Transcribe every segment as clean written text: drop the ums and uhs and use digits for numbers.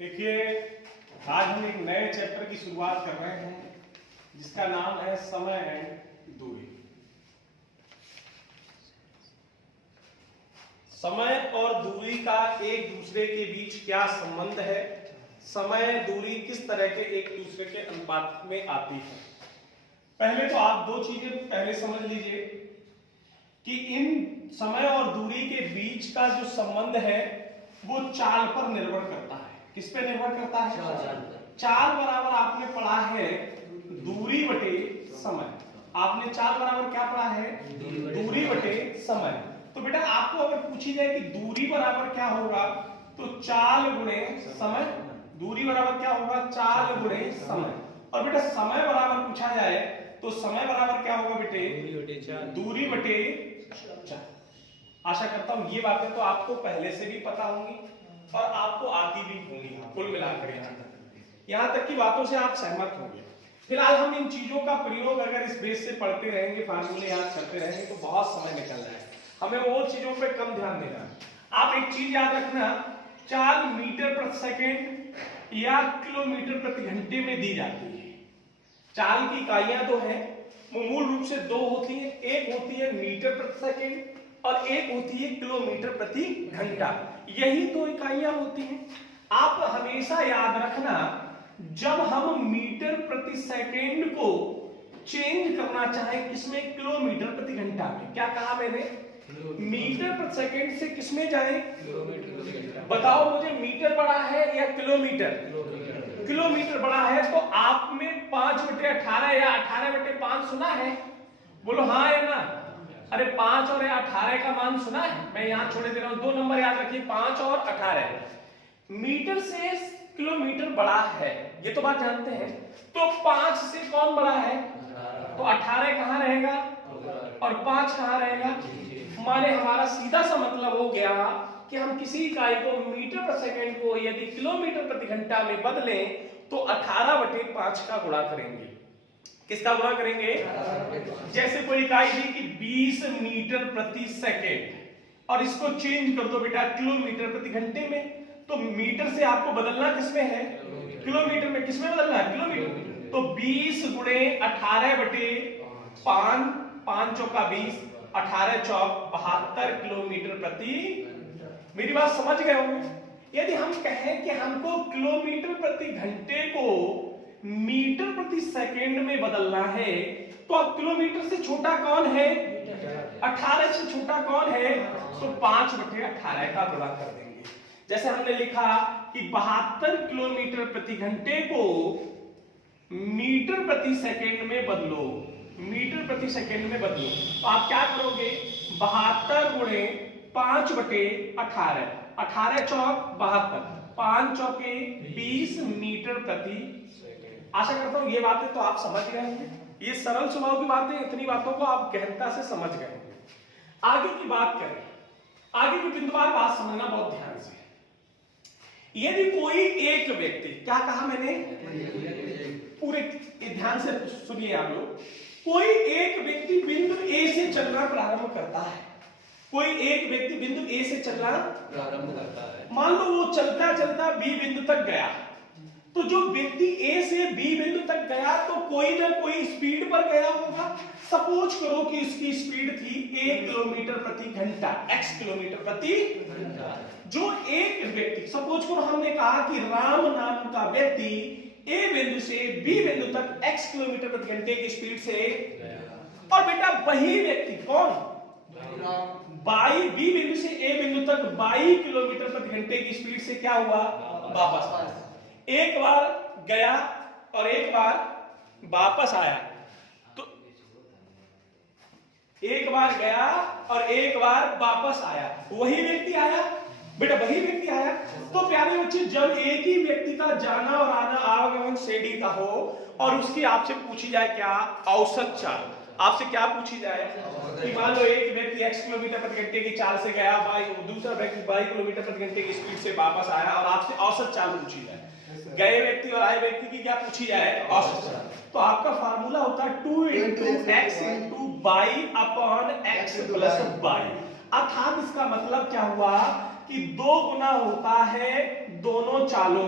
देखिए, आज हम एक नए चैप्टर की शुरुआत कर रहे हैं जिसका नाम है समय एंड दूरी। समय और दूरी का एक दूसरे के बीच क्या संबंध है, समय दूरी किस तरह के एक दूसरे के अनुपात में आती है। पहले तो आप दो चीजें पहले समझ लीजिए कि इन समय और दूरी के बीच का जो संबंध है वो चाल पर निर्भर करता है। किस पे निर्भर करता है? चाल बराबर आपने पढ़ा है दूरी बटे समय। आपने चाल बराबर क्या पढ़ा है? दूरी बटे समय। तो बेटा आपको अगर पूछी जाए कि दूरी बराबर क्या होगा तो चाल गुणे समय। दूरी बराबर क्या होगा? चाल गुणे समय। और बेटा समय बराबर पूछा जाए तो समय बराबर क्या होगा बेटे? दूरी बटे चाल। आशा करता हूं ये बातें तो आपको पहले से भी पता होंगी और आपको आती भी होंगी। कुल मिलाकर यहाँ तक की बातों से आप सहमत होंगे। फिलहाल हम इन चीजों का प्रयोग अगर इस बेस से पढ़ते रहेंगे, फार्मूले याद करते रहेंगे तो बहुत समय निकल जाए। हमें वो चीजों पे कम ध्यान देना है। आप एक चीज याद रखना, चाल मीटर प्रति सेकेंड या किलोमीटर प्रति घंटे में दी जाती है। चाल की इकाइयां तो है, वो मूल रूप से दो होती है। एक होती है मीटर प्रति सेकेंड और एक होती है किलोमीटर प्रति घंटा। यही दो इकाइयां होती हैं। आप हमेशा याद रखना, जब हम मीटर प्रति सेकेंड को चेंज करना चाहें किसमें? किलोमीटर प्रति घंटा में। क्या कहा मैंने? मीटर प्रति सेकेंड से किसमें जाए? बताओ मुझे, मीटर बड़ा है या किलोमीटर? किलोमीटर बड़ा है। तो आप में 5/18 या 18/5 सुना है? बोलो हाँ या ना। अरे 5 और 18 का मान सुना है? मैं यहां छोड़े दे रहा हूं, 2 नंबर याद रखिए, 5 और 18। मीटर से किलोमीटर बड़ा है, ये तो बात जानते हैं। तो 5 से कौन बड़ा है? तो 18 कहां रहेगा और 5 कहां रहेगा? माने हमारा सीधा सा मतलब हो गया कि हम किसी इकाई को मीटर प्रति सेकंड को यदि किलोमीटर प्रति घंटा में बदलें तो 18/5 का गुणा करेंगे। किसका गुणा करेंगे? जैसे कोई इकाई दी कि 20 मीटर प्रति सेकेंड और इसको चेंज कर दो बेटा किलोमीटर प्रति घंटे में, तो मीटर से आपको बदलना किसमें है? किलोमीटर में। किसमें बदलना है? किलोमीटर। तो 20 गुणे 18/5, 5 चौका 20, 18 चौक 72 किलोमीटर प्रति। मेरी बात समझ गए होंगे? यदि हम कहें कि हमको किलोमीटर प्रति घंटे को मीटर प्रति सेकेंड में बदलना है तो अब किलोमीटर से छोटा कौन है? 18 से छोटा कौन है? तो 5/18 का गुणा कर देंगे। जैसे हमने लिखा कि 72 किलोमीटर प्रति घंटे को मीटर प्रति सेकेंड में बदलो, मीटर प्रति सेकेंड में बदलो। तो आप क्या करोगे? 72 गुणे 5/18, 18 चौक 72, 5 चौके 20 मीटर प्रति। आशा करता हूं ये बातें तो आप समझ गए होंगे। ये सरल स्वभाव की बातें, इतनी बातों को आप गहनता से समझ गए होंगे। आगे की बात करें, आगे की बिंदुवार बात समझना बहुत ध्यान से। यदि कोई एक व्यक्ति, क्या कहा मैंने? पूरे ध्यान से सुनिए आप लोग। कोई एक व्यक्ति बिंदु ए से चलना प्रारंभ करता है। कोई एक व्यक्ति बिंदु ए से चलना प्रारंभ करता है। मान लो वो चलता चलता बी बिंदु तक गया, तो जो व्यक्ति ए से बी बिंदु तक गया तो कोई ना कोई स्पीड पर गया होगा। सपोज करो कि इसकी स्पीड थी 1 किलोमीटर प्रति घंटा, x किलोमीटर प्रति घंटा। जो एक व्यक्ति, सपोज करो हमने कहा कि राम नाम का व्यक्ति ए बिंदु से बी बिंदु तक x किलोमीटर प्रति घंटे की स्पीड से, और बेटा वही व्यक्ति कौन? बी बिंदु से ए बिंदु तक 22 किलोमीटर प्रति घंटे की स्पीड से क्या हुआ? वापस आया। एक बार गया और एक बार वापस आया। तो एक बार गया और एक बार वापस आया, वही व्यक्ति आया बेटा, वही व्यक्ति आया। तो प्यारे बच्चे, जब एक ही व्यक्ति का जाना और आना आवागमन श्रेणी का हो और उसकी आपसे पूछी जाए क्या? औसत चाल। आपसे क्या पूछी जाए कि मान लो एक व्यक्ति x किलोमीटर प्रति घंटे की चाल से गया, दूसरा व्यक्ति 22 किलोमीटर प्रति घंटे की स्पीड से वापस आया और आपसे औसत चाल पूछी जाए। गए व्यक्ति और आए व्यक्ति की क्या पूछी जाए? औसत चाल। तो आपका फार्मूला होता है 2 × x × y/x + y। अर्थात इसका मतलब क्या हुआ कि 2 गुना होता है दोनों चालों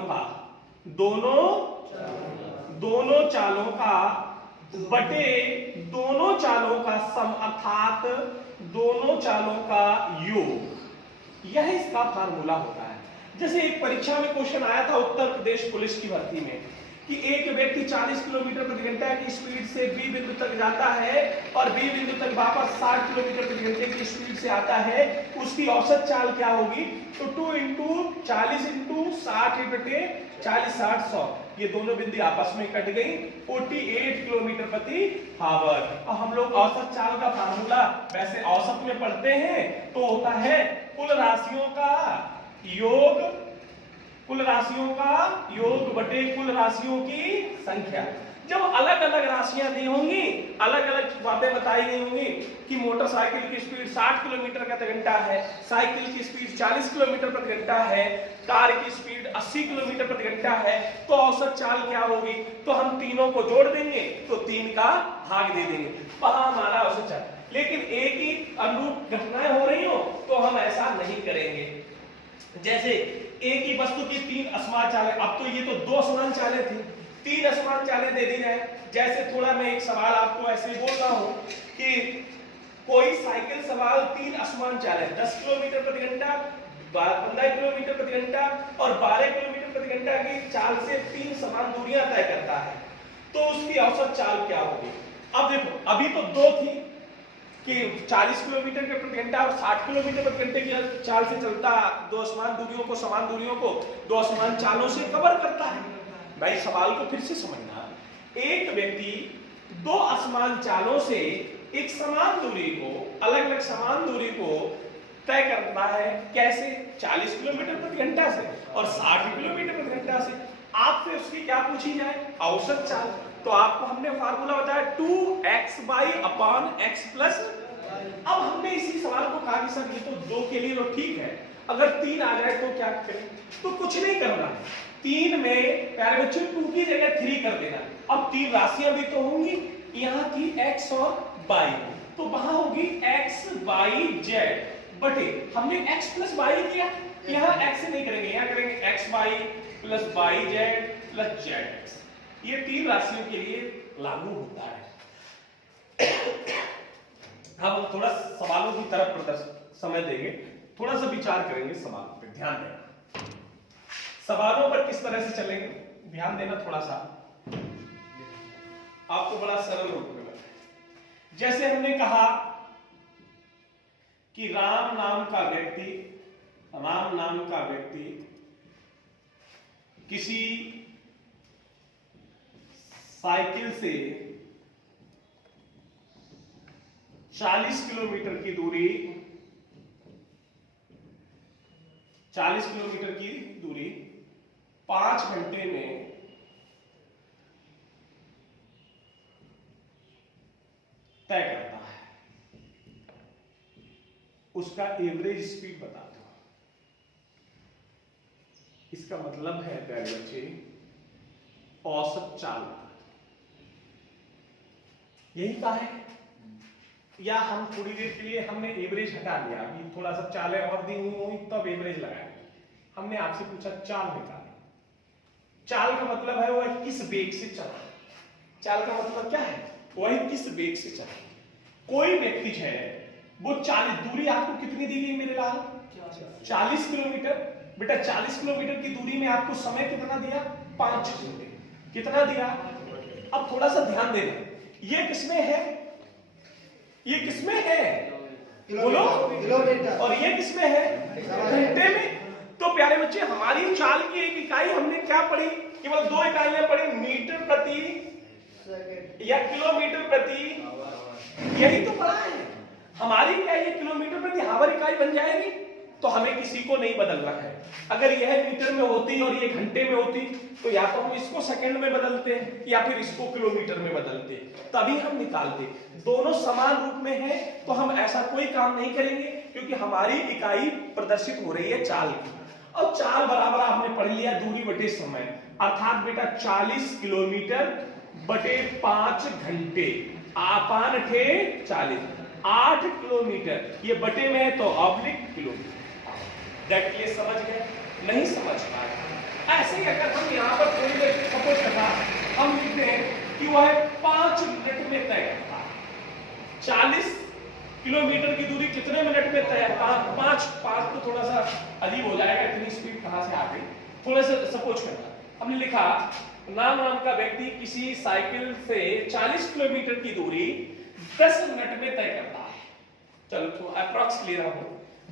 का बटे दोनों चालों का सम अर्थात दोनों चालों का योग, यह इसका फार्मूला होता है। जैसे एक परीक्षा में क्वेश्चन आया था उत्तर प्रदेश पुलिस की भर्ती में कि एक व्यक्ति 40 किलोमीटर प्रति घंटा की स्पीड से बी बिंदु तक जाता है और बी बिंदु तक वापस 60 किलोमीटर प्रति घंटे की स्पीड से आता है, उसकी औसत चाल क्या होगी? तो 2 × 40 × 60 बटे 40 60 100, ये दोनों बिंदु आपस में कट गई, 48 किलोमीटर प्रति आवर। और हम लोग औसत चाल का फार्मूला वैसे औसत में पढ़ते हैं तो होता है कुल राशियों का योग बटे कुल राशियों की संख्या। जब अलग अलग राशियां दी होंगी, अलग अलग बातें बताई गई होंगी कि मोटरसाइकिल की स्पीड 60 किलोमीटर प्रति घंटा है, साइकिल की स्पीड 40 किलोमीटर प्रति घंटा है, कार की स्पीड 80 किलोमीटर प्रति घंटा है, तो औसत चाल क्या होगी? तो हम तीनों को जोड़ देंगे तो 3 का भाग दे देंगे, वहां हमारा औसत चाल। लेकिन एक ही अनुरूप घटनाएं हो रही हो तो हम ऐसा नहीं करेंगे। जैसे एक ही वस्तु की 3 असमान चालें, अब तो ये तो 2 असमान चालें थी, 3 असमान चालें दे दी जाए। जैसे थोड़ा मैं एक सवाल आपको ऐसे बोल रहा हूं कि कोई साइकिल सवाल 3 असमान चालें 10 किलोमीटर प्रति घंटा, 15 किलोमीटर प्रति घंटा और 12 किलोमीटर प्रति घंटा की चाल से 3 समान दूरियां तय करता है, तो उसकी औसत चाल क्या होगी? अब देखो, अभी तो 2 थी कि 40 किलोमीटर के प्रति घंटा और 60 किलोमीटर प्रति घंटे की चाल से चलता, 2 समान दूरियों को 2 समान चालों से कवर करता है। भाई सवाल को फिर से समझना, एक व्यक्ति 2 असमान चालों से एक समान दूरी को, अलग अलग समान दूरी को तय करता है, कैसे? 40 किलोमीटर प्रति घंटा से और 60 किलोमीटर प्रति घंटा से। आपसे उसकी क्या पूछी जाए? औसत चाल। तो आपको हमने फार्मूला बताया 2x/x प्लस। अब हमने इसी सवाल को कहा कि सर ये तो 2 के लिए तो ठीक है, अगर 3 आ जाए तो क्या करें? तो कुछ नहीं करना है, 3 में प्यारे बच्चों 2 की जगह 3 कर देना। अब 3 राशियां भी तो होंगी, यहाँ की x और y, तो वहां होगी x y z बटे, हमने x प्लस y किया, यहाँ x नहीं करेंगे, यहाँ करेंगे x y plus y z plus z x। ये 3 राशियों के लिए लागू होता है। हम थोड़ा सवालों की तरफ समय देंगे, थोड़ा सा विचार करेंगे सवालों पे, ध्यान देना। सवालों पर किस तरह से चलेंगे, ध्यान देना थोड़ा सा, आपको बड़ा सरल रूप में बताएं। जैसे हमने कहा कि राम नाम का व्यक्ति किसी साइकिल से 40 किलोमीटर की दूरी 5 घंटे में तय करता है, उसका एवरेज स्पीड बता दो। इसका मतलब है प्यारे बच्चे, औसत चाल यही कहा है, या हम थोड़ी देर के लिए हमने एवरेज हटा दिया, अभी थोड़ा सा चालें और दी हुई तब एवरेज लगाएंगे। हमने आपसे पूछा चाल निकालें। चाल का मतलब है वह किस वेग से चला, चाल का मतलब क्या है? वह किस वेग से चला। कोई व्यक्ति है वो 40, दूरी आपको कितनी दी गई मेरे लाल? 40 किलोमीटर। बेटा 40 किलोमीटर की दूरी में आपको समय कितना दिया? 5 घंटे। कितना दिया? अब थोड़ा सा ध्यान देना, ये किसमें है? ये किसमें है? बोलो। और ये किसमें है? घंटे में। तो प्यारे बच्चे, हमारी चाल की एक इकाई हमने क्या पढ़ी? केवल 2 इकाइयां पढ़ी, मीटर प्रति या किलोमीटर प्रति, यही तो पढ़ा है। हमारी क्या ये किलोमीटर प्रति आवर इकाई बन जाएगी? तो हमें किसी को नहीं बदलना है। अगर यह मीटर में होती और ये घंटे में होती तो या तो हम इसको सेकंड में बदलते या फिर इसको किलोमीटर में बदलते, तभी हम निकालते। दोनों समान रूप में है तो हम ऐसा कोई काम नहीं करेंगे, क्योंकि हमारी इकाई प्रदर्शित हो रही है चाल की। और चाल बराबर आपने पढ़ लिया दूरी बटे समय, अर्थात बेटा 40 किलोमीटर बटे 5 घंटे, आपान थे 40, 8 किलोमीटर, ये बटे में है तो ऑब्लिक किलोमीटर। दैट ये समझ गए? नहीं समझ पाए ऐसे ही अगर हम यहाँ पर थोड़ी देर सपोज करना, हम लिखते हैं कि वह 5 मिनट में तय करता है। 40 किलोमीटर की दूरी कितने मिनट में तय? 5 तो थोड़ा सा अजीब हो जाएगा, इतनी स्पीड कहां से आ गई? थोड़ा सा सपोज करना, हमने लिखा नाम का व्यक्ति किसी साइकिल से 40 किलोमीटर की दूरी 10 मिनट में तय करता है। चलो तो अप्रॉक्स ले रहा हूं,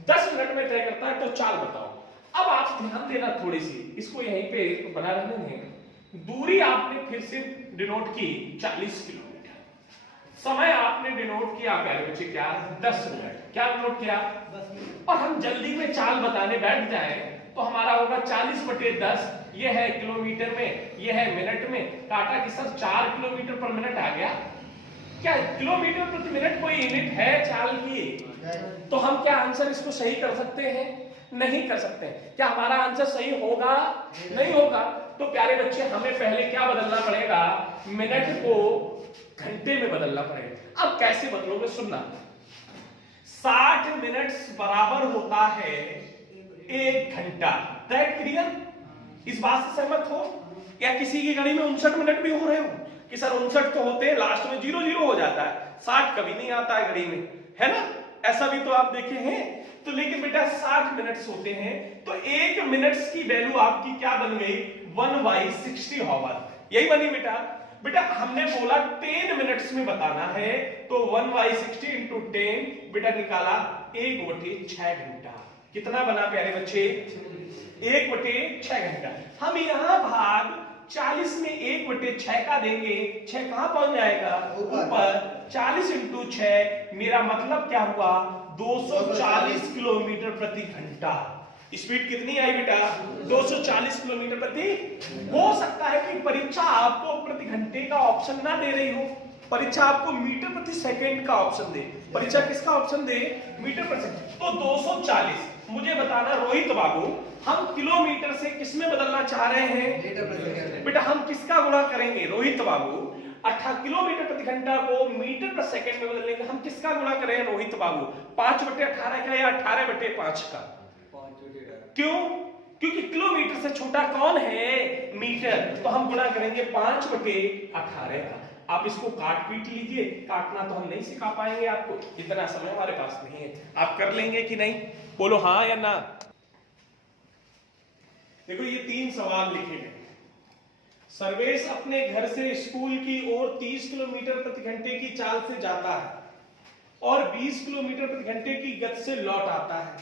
10 मिनट में तय करता है, तो चाल बताओ। अब आप ध्यान देना थोड़ी सी, इसको यहीं पे बना रहने दें। दूरी आपने फिर से डिनोट की 40 किलोमीटर, समय आपने डिनोट किया प्यारे बच्चे क्या? 10 मिनट। क्या डिनोट किया? 10 मिनट। और हम जल्दी में चाल बताने बैठ जाए तो हमारा होगा 40/10, ये है किलोमीटर में, ये है मिनट में, काटा कि सर 4 किलोमीटर पर मिनट आ गया। क्या किलोमीटर प्रति मिनट कोई यूनिट है चाल की? तो हम क्या आंसर इसको सही कर सकते हैं? नहीं कर सकते। क्या हमारा आंसर सही होगा? नहीं होगा। तो प्यारे बच्चे हमें पहले क्या बदलना पड़ेगा? मिनट को घंटे में बदलना पड़ेगा। अब कैसे बदलोगे? सुनना, 60 मिनट बराबर होता है 1 घंटा। That clear? इस बात से सहमत हो? या किसी की घड़ी में 59 मिनट भी हो रहे हो कि सर 59 तो होते हैं, लास्ट में 00 हो जाता है, 60 कभी नहीं आता है घड़ी में, है ना? ऐसा भी तो आप देखे हैं। तो लेकिन बेटा 60 मिनट्स होते हैं, तो 1 मिनट्स की वैल्यू आपकी क्या बन गई? 1/60 हॉवर। यही बनी बेटा। बेटा हमने बोला 10 मिनट्स में बताना है, तो 1/60 इंटू 10 बेटा निकाला 1/6 घंटा। कितना बना प्यारे बच्चे? 1/6 घंटा। हम यहाँ भाग 40 में 1/6 का देंगे, 6 कहां पहुंच जाएगा? ऊपर। 40 इंटू 6, मेरा मतलब क्या हुआ? 240 किलोमीटर प्रति घंटा। स्पीड कितनी आई बेटा? 240 किलोमीटर प्रति। हो सकता है कि परीक्षा आपको प्रति घंटे का ऑप्शन ना दे रही हो, परीक्षा आपको मीटर प्रति सेकंड का ऑप्शन दे। परीक्षा किसका ऑप्शन दे? मीटर प्रति सेकंड। तो 240 मुझे बताना रोहित बाबू, हम किलोमीटर से किसमें बदलना चाह रहे हैं? बेटा हम किसका गुणा करेंगे रोहित बाबू? 18 किलोमीटर प्रति घंटा को मीटर प्रति सेकंड में बदलेंगे। हम किसका गुणा करें रोहित बाबू? 5/18 का या 18/5 का? क्यों? क्योंकि किलोमीटर से छोटा कौन है? मीटर। तो हम गुणा करेंगे 5/18 का। आप इसको काट पीट लीजिए, काटना तो हम नहीं सिखा पाएंगे आपको, इतना समय हमारे पास नहीं है। आप कर लेंगे कि नहीं? बोलो हाँ या ना। देखो ये 3 सवाल लिखे गए। सर्वेश अपने घर से स्कूल की ओर 30 किलोमीटर प्रति घंटे की चाल से जाता है और 20 किलोमीटर प्रति घंटे की गति से लौट आता है,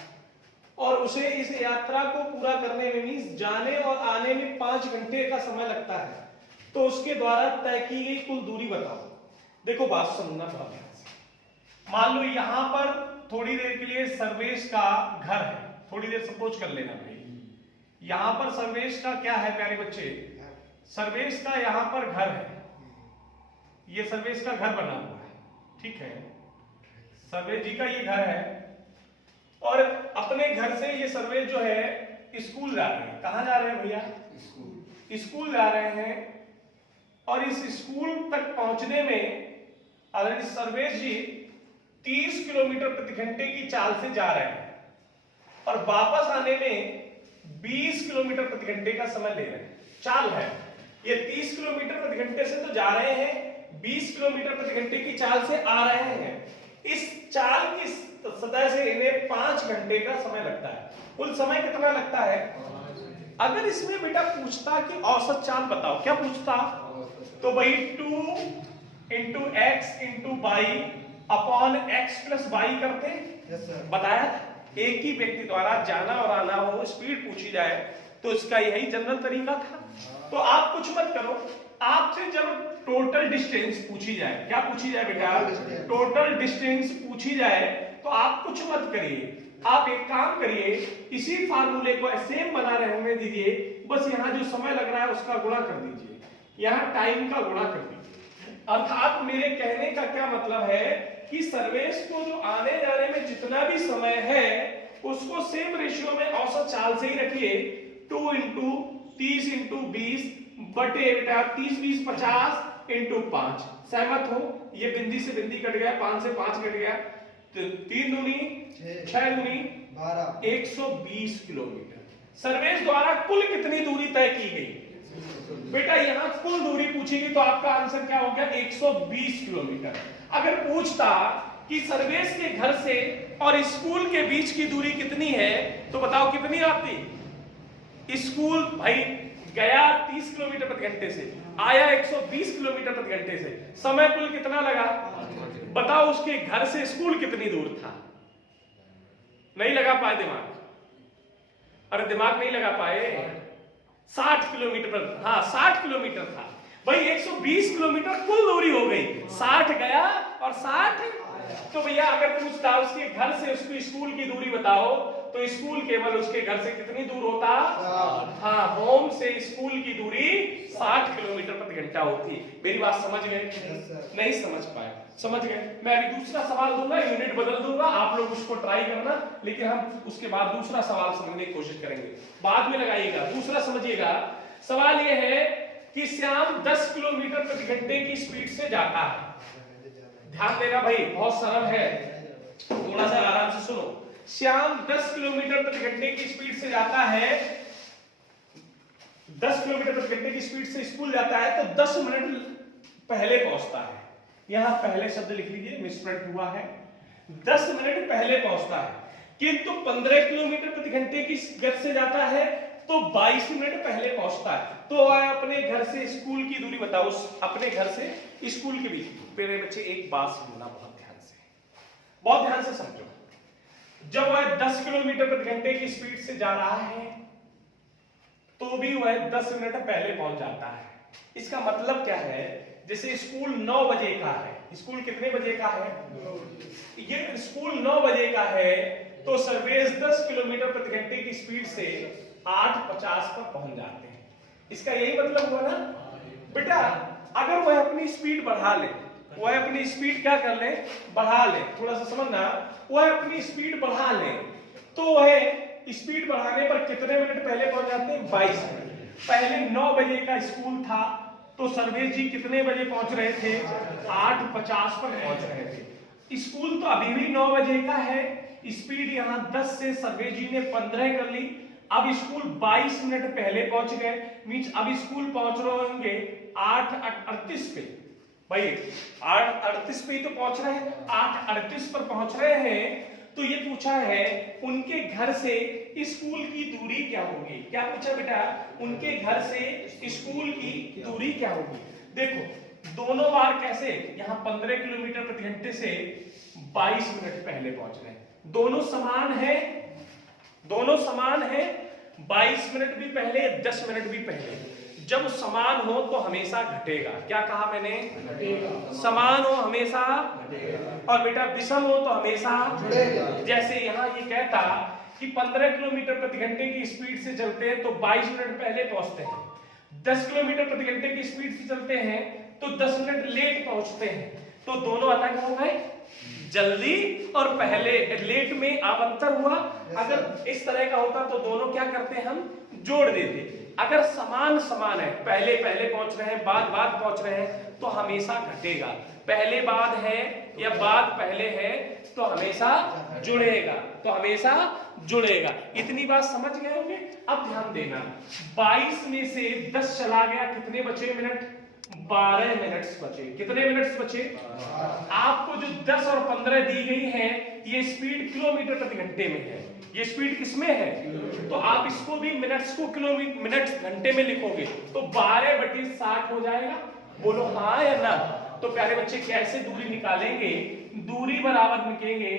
और उसे इस यात्रा को पूरा करने में मींस जाने और आने में 5 घंटे का समय लगता है। तो उसके द्वारा तय की गई कुल दूरी बताओ। देखो बात समझना थोड़ा ध्यान से। मान लो यहां पर थोड़ी देर के लिए सर्वेश का घर है, थोड़ी देर सपोज कर लेना भाई। यहां पर सर्वेश का क्या है प्यारे बच्चे? सर्वेश का यहां पर घर है, ये सर्वेश का घर बना हुआ है, ठीक है? सर्वेश जी का ये घर है, और अपने घर से ये सर्वेश जो है स्कूल जा रहे हैं। कहां जा रहे हैं भैया? स्कूल जा रहे हैं। और इस स्कूल तक पहुंचने में ऑलरेडी सर्वेश जी 30 किलोमीटर प्रति घंटे की चाल से जा रहे हैं, और वापस आने में 20 किलोमीटर प्रति घंटे का समय ले रहे हैं। चाल है ये 30 किलोमीटर प्रति घंटे से तो जा रहे हैं, 20 किलोमीटर प्रति घंटे की चाल से आ रहे हैं। इस चाल की सतह से इन्हें 5 घंटे का समय लगता है। कुल समय कितना लगता है? अगर इसमें बेटा पूछता कि औसत चाल बताओ, क्या पूछता? तो भाई 2 into X into Y upon X plus Y करते। बताया एक ही व्यक्ति द्वारा जाना और आना हो, स्पीड पूछी जाए तो इसका यही जनरल तरीका था। तो आप कुछ मत करो, आपसे जब टोटल डिस्टेंस पूछी जाए, क्या पूछी जाए बेटा? टोटल डिस्टेंस पूछी जाए तो आप कुछ मत करिए, आप एक काम करिए, इसी फार्मूले को सेम बना रहने दीजिए, बस यहाँ जो समय लग रहा है उसका गुणा कर दीजिए, यहाँ टाइम का गुणा कर दीजिए। अर्थात मेरे कहने का क्या मतलब है कि सर्वेश को जो आने जाने में जितना भी समय है उसको सेम रेशियो में औसत चाल से ही रखिए। 2 इंटू 30 इंटू 20 बटे बेटा 30 20 50 इंटू 5। सहमत हो? ये बिंदी से बिंदी कट गया, 5 से 5 कट गया, तो 3 दूनी 6 दूनी 12, 120 किलोमीटर। सर्वेश द्वारा कुल कितनी दूरी तय की गई? बेटा यहां कुल दूरी पूछेगी तो आपका आंसर क्या हो गया? 120 किलोमीटर। अगर पूछता कि सर्वेश के घर से और स्कूल के बीच की दूरी कितनी है तो बताओ कितनी आती? स्कूल भाई गया 30 किलोमीटर प्रति घंटे से, आया 120 किलोमीटर प्रति घंटे से, समय कुल कितना लगा? बताओ उसके घर से स्कूल कितनी दूर था? नहीं लगा पाए दिमाग? अरे दिमाग नहीं लगा पाए? 60 किलोमीटर पर, हाँ 60 किलोमीटर था भाई। 120 किलोमीटर कुल दूरी हो गई, 60 गया और 60। तो भैया अगर पूछता उसके घर से उसकी स्कूल की दूरी बताओ तो स्कूल केवल उसके घर से कितनी दूर होता? हाँ, होम से स्कूल की दूरी 60 किलोमीटर प्रति घंटा होती। मेरी बात समझ गए? नहीं समझ पाए? समझ गए? मैं अभी दूसरा सवाल दूंगा, यूनिट बदल दूंगा, आप लोग उसको ट्राई करना, लेकिन हम उसके बाद दूसरा सवाल समझने की कोशिश करेंगे, बाद में लगाइएगा। दूसरा समझिएगा, सवाल यह है कि श्याम 10 किलोमीटर प्रति घंटे की स्पीड से जाता है। ध्यान देना भाई, बहुत सरल है, थोड़ा सा आराम से सुनो। श्याम 10 किलोमीटर प्रति घंटे की स्पीड से जाता है, 10 किलोमीटर प्रति घंटे की स्पीड से स्कूल जाता है तो 10 मिनट पहले पहुंचता है। यहां पहले शब्द लिख लीजिए, मिसप्रिंट हुआ है, 10 मिनट पहले पहुंचता है। किंतु 15 किलोमीटर प्रति घंटे की गति से जाता है तो 22 मिनट पहले पहुंचता है। तो अपने घर से स्कूल की दूरी बताओ, अपने घर से स्कूल के बीच। मेरे बच्चे एक बात समझना बहुत ध्यान से समझो। जब वह 10 किलोमीटर प्रति घंटे की स्पीड से जा रहा है तो भी वह 10 मिनट पहले पहुंच जाता है। इसका मतलब क्या है? जैसे स्कूल 9 बजे का है, स्कूल कितने बजे का है? ये स्कूल 9 बजे का है तो सर्वेश 10 किलोमीटर प्रति घंटे की स्पीड से 8:50 पर पहुंच जाते हैं। इसका यही मतलब हुआ ना बेटा? अगर वह अपनी स्पीड बढ़ा ले, वह अपनी स्पीड क्या कर ले? बढ़ा ले। थोड़ा सा समझना, वह अपनी स्पीड बढ़ा ले तो वह स्पीड बढ़ाने पर कितने मिनट पहले पहुंच जाते हैं? 22 मिनट। पहले 9 बजे का स्कूल था तो सर्वेश जी कितने बजे पहुंच रहे थे? 8:50 पर पहुंच रहे थे। स्कूल तो अभी भी 9 बजे का है, स्पीड यहां 10 से सर्वेश जी ने 15 कर ली। अब स्कूल 22 मिनट पहले पहुंच गए, मींस अब स्कूल पहुंच रहे होंगे 8:38 पे। भाई 8:38 पे ही तो पहुंच रहे हैं, 8:38 पर पहुंच रहे हैं। तो ये पूछा है उनके घर से स्कूल की दूरी क्या होगी? क्या पूछा बेटा? उनके घर से स्कूल की दूरी क्या होगी? देखो दोनों बार कैसे, यहाँ 15 किलोमीटर प्रति घंटे से 22 मिनट पहले पहुंच रहे हैं। दोनों समान है, दोनों समान है, 22 मिनट भी पहले, 10 मिनट भी पहले। जब समान हो तो हमेशा घटेगा। क्या कहा मैंने? घटेगा। समान हो हमेशा घटेगा, और बेटा विषम हो तो हमेशा बढ़ेगा। जैसे यहाँ ये कहता कि 15 किलोमीटर प्रति घंटे की स्पीड से चलते हैं तो 22 मिनट पहले पहुंचते हैं, 10 किलोमीटर प्रति घंटे की स्पीड से चलते हैं तो 10 मिनट लेट पहुंचते हैं। तो दोनों अलग हो गए, जल्दी और पहले, लेट में अब अंतर हुआ। अगर इस तरह का होता तो दोनों क्या करते हैं? हम जोड़ देते। अगर समान समान है, पहले पहले पहुंच रहे हैं, बाद बाद पहुंच रहे हैं, तो हमेशा घटेगा। पहले बाद है या बाद पहले है तो हमेशा जुड़ेगा, तो हमेशा जुड़ेगा। इतनी बात समझ गए होंगे? अब ध्यान देना, 22 में से 10 चला गया, कितने बचे मिनट? 12 मिनट्स बचे। कितने मिनट्स बचे? आपको जो 10 और 15 दी गई है ये स्पीड किलोमीटर प्रति घंटे में है, ये स्पीड किसमें है? तो आप इसको भी मिनट्स को किलोमीटर, मिनट्स घंटे में लिखोगे तो 12/60 हो जाएगा। बोलो हाँ या ना? तो प्यारे बच्चे कैसे दूरी निकालेंगे? दूरी बराबर लिखेंगे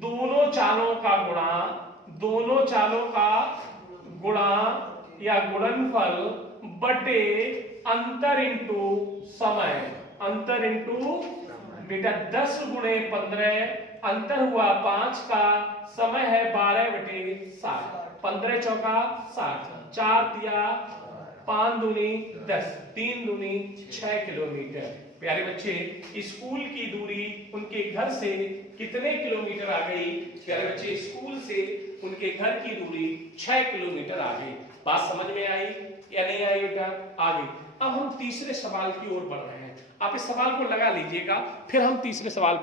दोनों चालों का गुणा, दोनों चालों का गुणा या गुणनफल बटे अंतर इंटू समय। अंतर इंटू बेटा 10 गुणे 15, अंतर हुआ 5 का, समय है 12/60, 15 चौका 60, 4 तिया 5 दूनी 10, 3 दूनी 6 किलोमीटर। प्यारे बच्चे स्कूल की दूरी उनके घर से कितने किलोमीटर आ गई? प्यारे बच्चे स्कूल से उनके घर की दूरी 6 किलोमीटर आ गई। बात समझ में आई या नहीं आई बेटा? आ गई। अब हम तीसरे सवाल की ओर बढ़ रहे हैं, आप इस सवाल को लगा लीजिएगा, फिर हम तीसरे सवाल